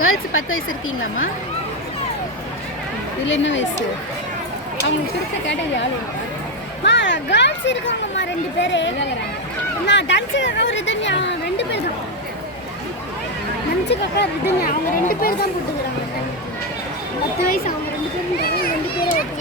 Girls 10 வயசு இருக்கீங்களாம்மா? இதில் என்ன வயசு? அவங்களுக்கு பிடிச்ச கேட்டகரி ஆள் இருக்கா? கேர்ள்ஸ் இருக்காங்கம்மா 2 பேர். நான் டான்ஸுக்காக ரிதன்யா 2 பேர் தான். டான்ஸுக்காக ரிதன்யா அவங்க 2 பேர் தான் போட்டுக்கிறாங்க. 10 வயசு அவங்க 2 பேரும் 2 பேரும்